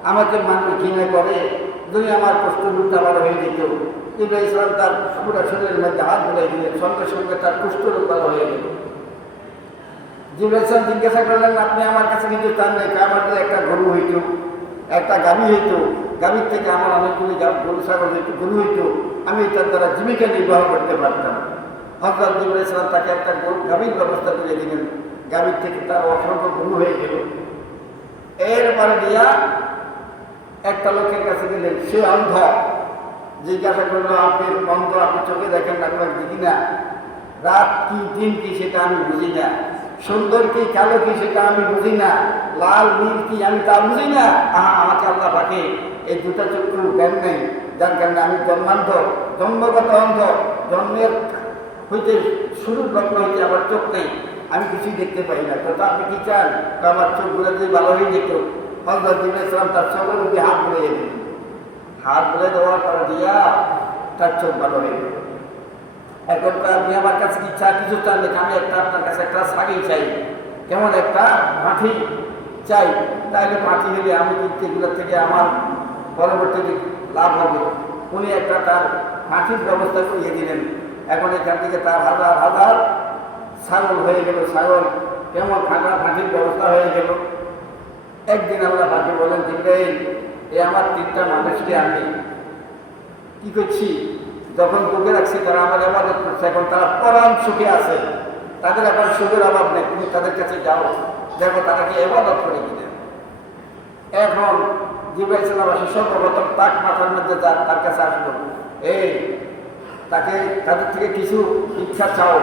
আমাকে মানুষ ঘৃণা করে। যদি আমার কুষ্ঠরোগটা ভালো হয়ে যেত, ইব্রাহিম ইসলাম তার পুরা শরীরের মধ্যে হাত বুলাই দিলেন, সঙ্গে সঙ্গে তার কুষ্ঠরোগ ভালো হয়ে গেল। জিবরাইল ইসলাম জিজ্ঞাসা করলেন, আপনি আমার কাছে কিন্তু চান নাই? আমার তো একটা গরু হইত, একটা গাভী হইত, গাভীর থেকে আমার অনেকগুলি গরু ছাগল হইত, গরু হইত, আমি তার দ্বারা জীবিকা নির্বাহ করতে পারতাম। হযরত জিবরাইল ইসলাম তাকে একটা গাভীর ব্যবস্থা করে দিলেন, গাভীর থেকে তার অসংখ্য গরু হয়ে গেল। এরপরে দিয়া একটা লোকের কাছে গেলেন, সে অন্ধ। জিজ্ঞাসা করলো, আপনি অন্ধ, আপনি চোখে দেখেন না, আপনার দেখি না, রাত কি দিন কি সেটা আমি বুঝি না, সুন্দর কি কালো কি সেটা আমি বুঝি না, লাল নীল কি আমি তা বুঝি না। আমাকে আল্লাহ পাকে এই 2টা চক্ষু দেন নেই, যার কারণে আমি জন্মান্ধ, জন্মগত অন্ধ, জন্মের হইতে শুরুর লগ্ন হইতে আমার চোখ নেই, আমি কিছুই দেখতে পাই না। তো আপনি কি চান? আমার চোখগুলো যদি ভালো হয়ে যেত। হযরত জিবরাইল ইসলাম তার চোখের মধ্যে হাত বুলিয়ে দিলেন, হাত বুলে দেওয়ার পর দিয়া তার চোখ ভালো হয়ে গেল। এখন আপনি আমার কাছে কি চা? কিছু চান না, আমি একটা আপনার কাছে একটা ছাগল চাই, কেমন একটা মাটি চাই, তাহলে মাটি হলে আমি কিন্তু এগুলোর থেকে আমার পরবর্তীতে লাভ হবে। উনি একটা তার মাটির ব্যবস্থা করিয়ে দিলেন। এখন এখান থেকে তার হাজার হাজার ছাগল হয়ে গেল, ছাগল কেমন ফাঁকা ফাঁটির ব্যবস্থা হয়ে গেল। একদিন আল্লাহ পাকে বলেন, জিবরাইল, এই আমার 3টা মানুষকে আমি কি করছি, যখন বুকে রাখছি তারা আমার ইবাদত করছে, এখন তারা পরম সুখে আছে, তাদের এখন সুখের অভাব নেই, তুমি তাদের কাছে যাও, দেখো তারা কি ইবাদত করে কিনা। এখন জিবরাইল সালাম আসে, সর্বপ্রথম তাক মাথার মধ্যে তার কাছে আসলো, এই তাকে তাদের থেকে কিছু ইচ্ছা চাও,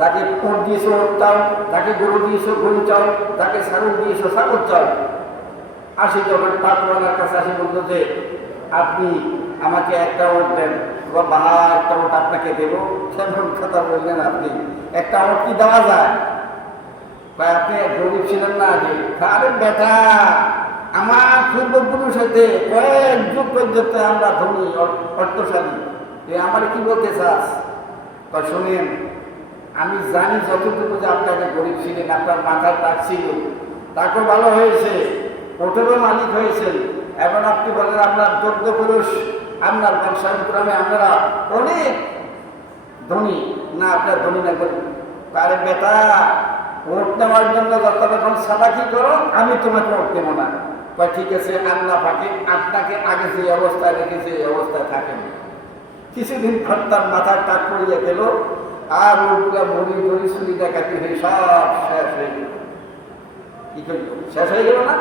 যাকে ওট দিয়েছো ওট চাও, যাকে গরু দিয়েছো গরু চাও, যাকে ছাগল দিয়েছো ছাগল চাও। আসি যখন তাকওয়ালার কাছে আসি, বললো যে আপনি আমাকে একটা ওট দেন, বাহা একটা ওট আপনাকে দেবো। কেমন কথা বললেন আপনি, একটা ওট কি দেওয়া যায়? আপনি গরিব ছিলেন না আগে? আরে বেটা, আমার পূর্বপুরুষ হইতে কয়েক যুগ পর্যন্ত আমরা ধনী অর্থশালী, আমার কি বলতে চাস? শুনেন, আমি জানি যতটুকু যে আপনাকে গরিব ছিলেন, আপনার মাথায় টাক ছিল, তাকেও ভালো হয়েছে, ওটেরও মালিক হয়েছেন। এখন আপনি বলেন আপনার 14 পুরুষ, আপনার বংশানুক্রমে আপনারা অনেক ধনী না, আপনার ধনী না করেন। আরে বেটা, ওট নেওয়ার জন্য যতক্ষণ সাদাকি করো, আমি তোমাকে ওট দেবো না। ঠিক আছে, আল্লাহ পাকে আপনাকে আগে যে অবস্থায় রেখেছে এই অবস্থায় থাকেন। কিছুদিন পর তার মাথার টাক পড়িয়ে গেল, আর ওগুলা মনি ধরি চুরি ডাকাতি হয়ে সব শেষ হয়ে গেল। কি করল? শেষ হয়ে গেল না?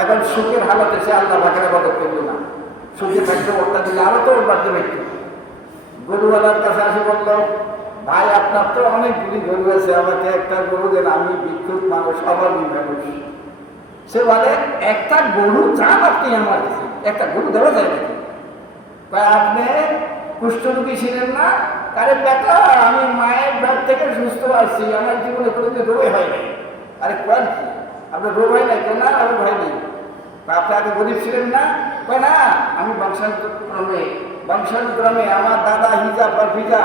এখন সুখের হালতে সে আল্লাহ পাকের ইবাদত করলো না। সুখে থাকতে ওটা দিলে আরো তো ওর বাড়তে ব্যক্তি গরুওয়ালার কাছে আসে বললো, ভাই আপনার তো অনেকগুলি গরু আছে, আমাকে একটা গরু দেন, আমি ভিক্ষুক মানুষ, অভাবী মানুষ। সে বলে, একটা গরু চান আপনি আমার কাছে? একটা গরু দেওয়া যায় নাকি? আপনি কুষ্ঠরোগী ছিলেন না? আরে বেটা, আমি মায়ের পেট থেকে সুস্থ আসছি, আমার জীবনে কোনোদিন রোগ হয় নাই। আরে কয়েন কি আপনার রোগ হয় নাই? কেন রোগ হয়নি? আপনি আগে গরিব ছিলেন না? কয় না, আমি বংশানুক্রমে আমার দাদা হিজা পারফিজা,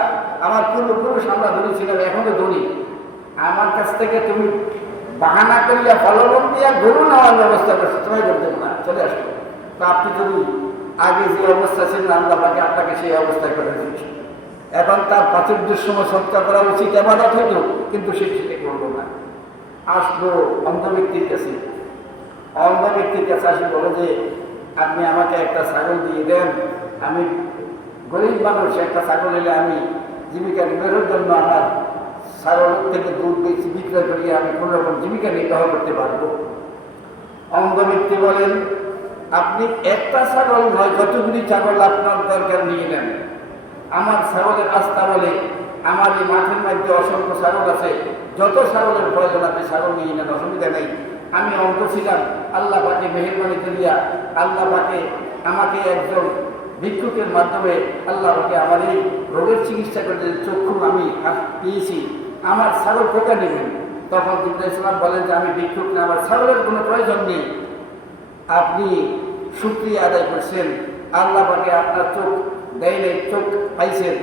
আমার পূর্বপুরুষ আমরা ধনী ছিলাম, এখনো ধনী। আমার কাছ থেকে তুমি বাহানা করিয়া ফলবন দিয়া গরু নেওয়ার ব্যবস্থা করছো, তুমি করতে না, চলে আসবে। তো আপনি যদি আগে যে অবস্থা ছিলেন, আল্লাহ পাকে আপনাকে সেই অবস্থায় করে দিয়েছে। এখন তার প্রাচুর্যের সময় সৎকার করা উচিত, ইবাদত হইতো, কিন্তু সে সেটা করলো না। আসলো অন্ধ ব্যক্তির কাছে। অন্ধ ব্যক্তির কাছে আসি বলে যে, আপনি আমাকে একটা ছাগল দিয়ে দেন, আমি গরিব মানুষ, একটা ছাগল এলে আমি জীবিকা নির্বাহের জন্য আমার ছাগল থেকে দুধ বেশি বিক্রয় করিয়ে আমি কোনো রকম জীবিকা নির্বাহ করতে পারবো। অন্ধ ব্যক্তি বলেন, আপনি একটা ছাগল নয়, যতগুলি ছাগল আপনার দরকার নিয়ে নেন। আমার ছাগলের আস্থা বলে, আমার এই মাঠের মধ্যে অসংখ্য ছাগল আছে, যত ছাগলের প্রয়োজন আপনি ছাগল নিয়ে নেন, অসুবিধা নেই। আমি অন্ধ ছিলাম, আল্লাহ পাকে মেহেরবানি করিয়া আল্লাহ পাকে আমাকে একজন ভিক্ষুকের মাধ্যমে আল্লাহ পাকে আমার এই রোগের চিকিৎসা করতে চক্ষু আমি পেয়েছি, আমার ছাগল কোথা নেবেন? তখন জিবরাইল ইসলাম বলেন যে, আমি ভিক্ষুক না, আমার ছাগলের কোনো প্রয়োজন নেই। আপনি শুকরিয়া আদায় করছেন, আল্লাহ পাকে আপনার চোখ দেয় নেই, চোখ পাইছেন,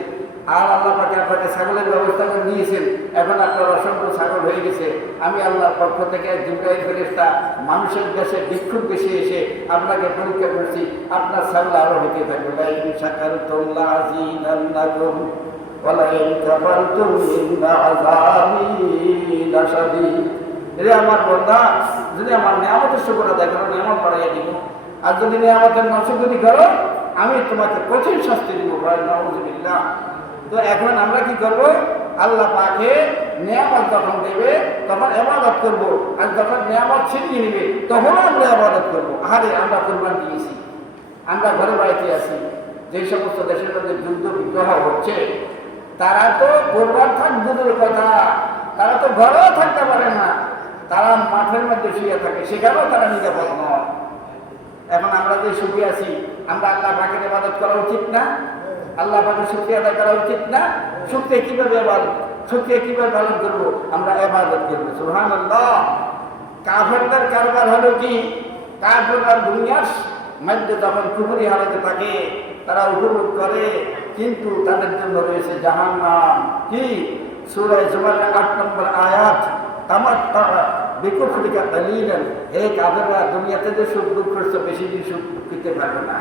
আর আল্লাহ পাকে আপনাকে ছাগলের ব্যবস্থা করে দিয়েছেন। এখন আপনার অসংখ্য ছাগল হয়ে গেছে। আমি আল্লাহর পক্ষ থেকে জিবরাইল ফেরেশতা মানুষের দেশে ভিক্ষুক বেশি এসে আপনাকে পরীক্ষা করছি, আপনার ছাগল আরো হতে থাকবে। লাইন শাকারতুম লাযীদান্নাকুম ওয়া লাইন কাফারতুম ইন্না আযাবী লাশাদীদ। রে আমার বান্দা, যদি আমার নিয়ামতের শুকর আদায় করো, নিয়ামত বাড়াইয়া দিব, আর যদি নিয়ামতের নাশকরি করো, আমি তোমাকে কঠিন শাস্তি দিব। নাউযুবিল্লাহ। তো এখন আমরা কি করব? আল্লাহ পাকে নিয়ামত যখন দেবে তখন ইবাদত করব, আর যখন নিয়ামত ছিনিয়ে নেবে তখন আমরা ইবাদত করব। আরে আমরা কুরবান দিয়েছি, আমরা ঘরে বাড়িতে আছি, যে সমস্ত দেশের মধ্যে যুদ্ধ বিগ্রহ হচ্ছে, তারা তো কুরবান থাক দূরের কথা, তারা তো ঘরেও থাকতে পারে না, তারা মাঠের মধ্যে শুয়ে থাকে, সেখানেও তারা নিরাপদ নয়। এখন আমরা যে সুখে আছি, আমরা আল্লাহ পাকের ইবাদত করা উচিত না? আল্লাহ পাকের শুকরিয়া আদায় করা উচিত না? শুকরিয়া কিভাবে ইবাদত, শুকরিয়া কিভাবে পালন করবো? আমরা ইবাদত করবো। সুবহানাল্লাহ। কাফেরদের কারবার হলো কি, কাফেররা দুনিয়ার মধ্যে যখন কুফরি হালতে থাকে তারা উপভোগ করে, কিন্তু তাদের জন্য রয়েছে জাহান্নাম। কি? সূরা জুমারের 8 নম্বর আয়াত, তামাত্তা বিকুফরিকা কালিলান। হে কাফেররা, দুনিয়াতে যে সুখ দুঃখ করছো, বেশি দিন সুখ পেতে পারবে না।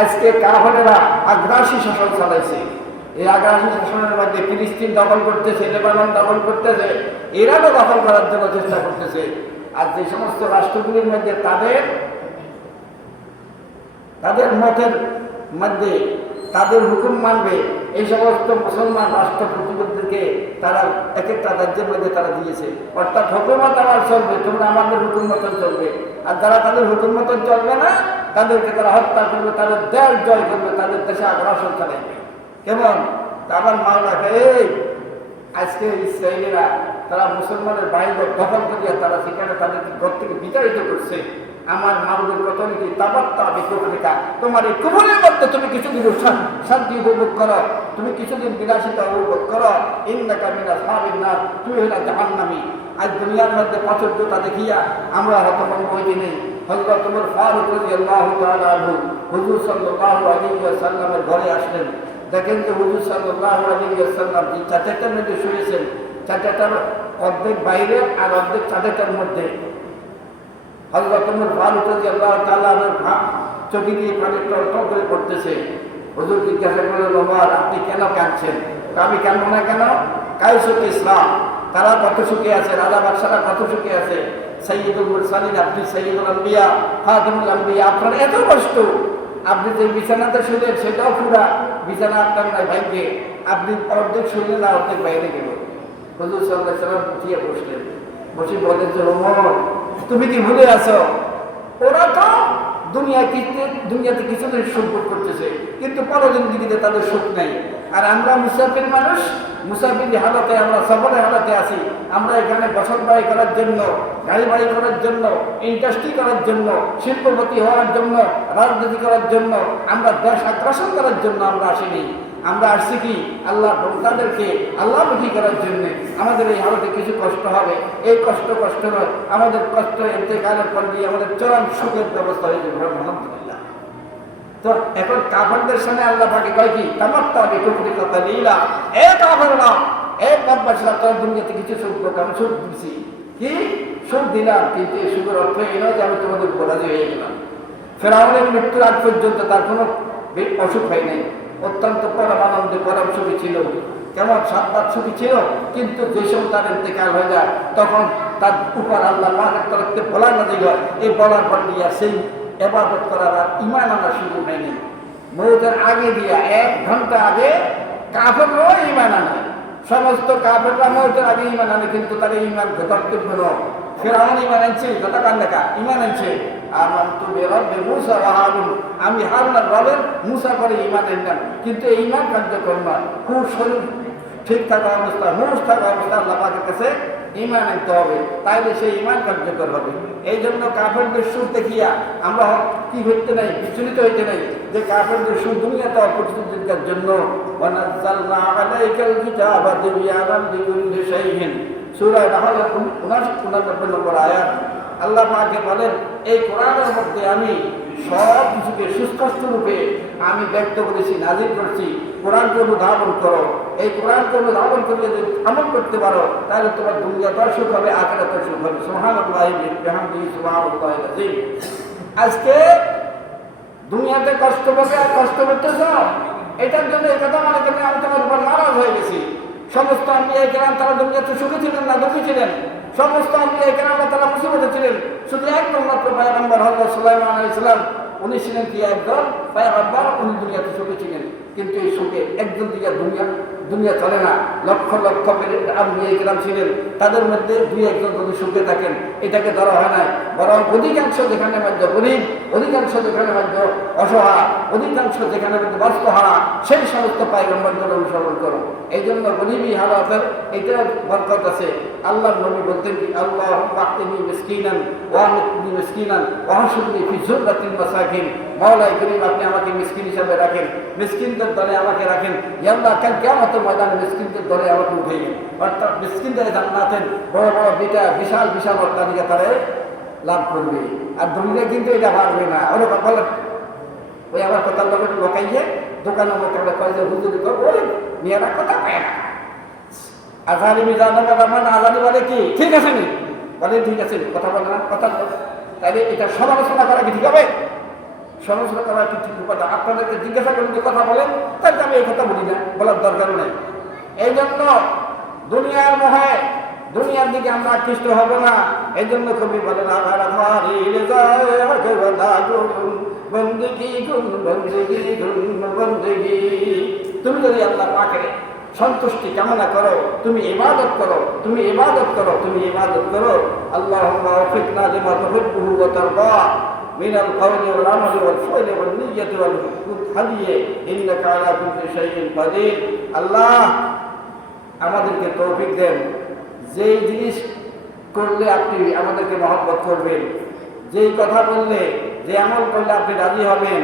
আজকে কাফেররা আগ্রাসী শাসন চালাইছে, এই আগ্রাসী শাসনের মধ্যে ফিলিস্তিন দখল করতেছে, লেবানন দখল করতেছে, ইরানও দখল করার জন্য চেষ্টা করতেছে। আর যে সমস্ত রাষ্ট্রগুলির মধ্যে তাদের মতের মধ্যে তাদের হুকুম মানবে, এই সমস্ত মুসলমান রাষ্ট্র প্রতিপক্ষকে তারা এক একটা রাজ্যের মধ্যে তারা দিয়েছে। অর্থাৎ হুকুমত আমার চলবে, তোমরা আমাদের হুকুম মতন চলবে, আর যারা তাদের হুকুম মতন চলবে না তাদেরকে তারা হত্যা করবে, তাদের দেশ জয় করবে, তাদের দেশে আগ্রাসন চালাইবে। কেমন? আমার মাওলাকে এই আজকে ইসরায়েলিরা তারা মুসলমানের বাইরে দখল করিয়া তারা সেখানে তাদেরকে ঘর থেকে বিতাড়িত করছে। আমার মাবুদের কত নাকি তাবাত্তা বিকুফরিকা, তোমার এই কুফরের মধ্যে তুমি কিছুদিন শান্তি উপভোগ করো, তুমি কিছুদিন বিলাসিতা উপভোগ করো, ইন্নাকা মিন আসহাবিন নার, তুই হলো জাহান্নামী। আজ দুনিয়ার মধ্যে প্রাচুর্যতা দেখিয়া আমরা হতভম্ব হইতে নেই। হযরত ওমর ফারুক রাদিয়াল্লাহু তাআলা আনহু হুজুর সাল্লাল্লাহু আলাইহি ওয়াসাল্লামের ঘরে আসলেন। দেখেন যে হুজুর সাল্লাল্লাহু আলাইহি ওয়াসাল্লাম যে চাদরটার মধ্যে শুয়েছেন, চাদরটার অর্ধেক বাইরে আর অর্ধেক চাদরটার মধ্যে। হযরত ওমর ফারুক রাদিয়াল্লাহু তাআলা চোখে দিয়ে পানি টলটল করে পড়তেছে। হুজুর জিজ্ঞাসা করলেন, ওমর আপনি কেন কাঁদছেন? আমি কাঁদবো না কেন? কায়সুল ইসলাম, তারা কত সুখে আছে, রাজা বাদশারা কত সুখে আছে। সাইয়্যিদুল মুরসালিন, আপনি সাইয়্যিদুল আম্বিয়া, খাতামুল আম্বিয়া, আপনার এত কষ্ট, আপনি যে বিছানাতে শুলেন সেটাও পুরা বিছানা আপনার নাই ভাইকে, আপনি অর্ধেক শুনলেন না অর্ধেক বাইরে গেল। হুজুর সাল্লাল্লাহু আলাইহি ওয়াসাল্লাম উঠিয়ে বসলেন, বসে বলেন যে ওমর তুমি কি ভুলে আছো? ওরা তো দুনিয়াতে কিছুদিন সুখ ভোগ করতেছে, কিন্তু পরজিন্দিগিতে তাদের সুখ নেই। আর আমরা মুসাফির মানুষ, মুসাফির হালতে, আমরা সফরের হালতে আছি। আমরা এখানে বসত বাড়ি করার জন্য, গাড়ি বাড়ি করার জন্য, ইন্ডাস্ট্রি করার জন্য, শিল্পপতি হওয়ার জন্য, রাজনীতি করার জন্য, আমরা দেশ আগ্রাসন করার জন্য আমরা আসিনি। আমরা আসছি কি আল্লাহ বন্দাদেরকে আল্লাহমুখী করার জন্য। আমাদের এই হালতে কিছু কষ্ট হবে, এই কষ্ট নয়, আমাদের কষ্ট ইন্তেকালের পর দিয়ে আমাদের চরম সুখের ব্যবস্থা হয়ে যাবে, আলহামদুলিল্লাহ। তো এখন কাফেরদের সামনে আল্লাহ পাকে কয় কি, তামাত্তা বিকুফরি কাতালিলা, এ কাফেররা, এ মক্কাবাসীরা, তোমরা দুনিয়াতে কিছু সুখ পাবে, আমি সুখ দিছি। কি সুখ দিলাম, কিন্তু এই সুখের অর্থ এই নয় যে আমি তোমাদের উপর রাজি হয়ে গেলাম। ফেরাউনের মৃত্যুর আগ পর্যন্ত তার কোনো অসুখ হয় নাই, অত্যন্ত পরম আনন্দে পরম সুখী ছিল। কেমন 7 রাত সুখী ছিল, কিন্তু যে সময় তার ইন্তেকাল হয়ে যায় তখন তার উপর আল্লাহ পাকের তরফ থেকে বলা না দিল, এই বলার পর দিয়া সেই ইবাদত করার আর ঈমান আনার সুযোগ হয়নি। মৌতের আগে দিয়া 1 ঘন্টা আগে কাফেররাও ঈমান আনে, সমস্ত কাফেররা মৌতের আগে ঈমান আনে, কিন্তু তার ঈমান কর্তব্য নয়। ফেরাউন ঈমান আনছে, কথা কান দেখা ঈমান আনছে, আমানতু বিরাব্বি মূসা ওয়া হারুন, আমি হারুন আর রবের মূসা করে ঈমান আনলাম, কিন্তু এই ঈমান কার্যকর নয়। খুব শরীর ঠিক থাকা অবস্থা, হুঁশ থাকা অবস্থা আল্লাহ পাকের কাছে ঈমান আনতে হবে, তাইলে সেই ঈমান কার্যকর হবে। এই জন্য কাফেরদের সুর দেখিয়া আমরা কি হইতে নাই, বিচলিত হইতে নাই যে কাফেরদের সুর দুনিয়াতে অপরিচিতের জন্য। ওয়ানাজ্জালনা আলাইকাল কিতাবা তিবয়ানান লিকুল্লি শাইইন, সূরা নাহল 59 নম্বর আয়াত। আল্লাহ পাকে বলেন, এই কোরআনের মধ্যে আমি সব কিছুকে সুস্পষ্ট রূপে আমি ব্যক্ত করেছি, নাজিল করছি। কোরআনকে অনুধাবন করো, এই কোরআনকে অনুধাবন করলে যদি আমল করতে পারো তাহলে তোমার দুনিয়াতেও সুখ হবে, আখিরাতেও সুখ হবে। সুবহানাল্লাহি বিহামদিহি সুবহানাল্লাহিল আযীম। আজকে দুনিয়াতে কষ্ট পাবে আর কষ্ট করতেছ, এটার জন্য এই কথা মনে করেন আমি তোমার উপর নারাজ হয়ে গেছি। সমস্ত আম্বিয়া কেরাম তারা দুনিয়াতে সুখী ছিলেন না দুঃখী ছিলেন? সমস্ত আম্বিয়া কেরাম তারা মুসিবতে ছিলেন। শুধু একদম মাত্র পয়গম্বর হযরত সুলাইমান আলাইহিস সালাম, উনি ছিলেন কি একজন পয়গম্বর, উনি দুনিয়াতে সুখী ছিলেন। কিন্তু এই সুখে একজন দিকে দুনিয়া চলে না। লক্ষ লক্ষ আম্বিয়া কেরাম ছিলেন, তাদের মধ্যে 2-1 জন যদি সুখে থাকেন এটাকে ধরা হয় না। বরং অধিকাংশ যেখানে মধ্যে গরিব, অধিকাংশ যেখানে মধ্যে অসহায়, অধিকাংশ যেখানে মধ্যে বস্ত্রহারা, সেই সমস্ত পয়গম্বরদের অনুসরণ করো। এই জন্য গরিবী হালাতের এটা বরকত আছে। আল্লাহর নবী বলতেন কি, আল্লাহুম্মা আতিনি মিসকিনান ওয়া আমিতনি মিসকিনান ওয়া আহশুরনি ফি যুমরাতিল মাসাকিন। মাওলাই করিম, আপনি আমাকে মিসকিন হিসাবে রাখেন, মিসকিনদের দলে আমাকে রাখেন। ইয়া আল্লাহ, কাল কিয়ামতের ময়দানে মিসকিনদের দলে আমাকে উঠাইবেন। অর্থাৎ মিসকিনদের জান্নাতের বড় বড় বিশাল বিশাল অট্টালিকা তারা লাভ করবে। আর দুনিয়া কিন্তু এটা পারবে না। ওরা বলে ওই আমার কথার লোকের লোকাইয়ে দোকানের মতো কয় যে হুজুরি ওই মেয়েরা কথা পায় না, আজানি মিজান আজানি বলে কি ঠিক আছে নি, বলে ঠিক আছে কথা বলে না, কথা তাইলে এটা সমালোচনা করা কি ঠিক হবে? সমালোচনা করা কি ঠিক কথা? আপনাদেরকে জিজ্ঞাসা করুন যে কথা বলেন, তাহলে আমি এই কথা বলি না, বলার দরকার নেই। এই জন্য দুনিয়ার মোহে, দুনিয়ার দিকে আমরা আকৃষ্ট হব না। এই জন্য কবি বলেন, তুমি যদি আল্লাহ পাকের সন্তুষ্টি কামনা করো, তুমি ইবাদত করো, তুমি ইবাদত করো, তুমি ইবাদত করো। আল্লাহুম্মা ওয়াফিকনা লিমা তুহিব্বুহু ওয়া তারদা মিনাল কওলি ওয়াল আমালি ওয়াল ফি'লি ওয়ান নিয়্যতি ওয়াল হাদিয়ি ইন্নাকা আলা কুল্লি শাইইন কাদির। আল্লাহ আমাদেরকে তৌফিক দেন, যেই জিনিস করলে আপনি আমাদেরকে মহব্বত করবেন, যেই কথা বললে, যে আমল করলে আপনি রাজি হবেন,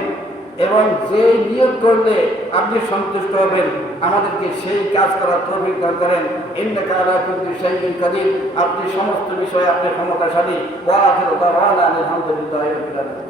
এবং যেই নিয়ত করলে আপনি সন্তুষ্ট হবেন, আমাদেরকে সেই কাজ করার তৌফিক দান করেন। ইন্নাকা আলা কুল্লি শাইইন কাদির, আপনি সমস্ত বিষয়ে আপনি ক্ষমতাশালী। ওয়া আখিরু দাওয়ানা আলহামদুলিল্লাহি রাব্বিল আলামিন।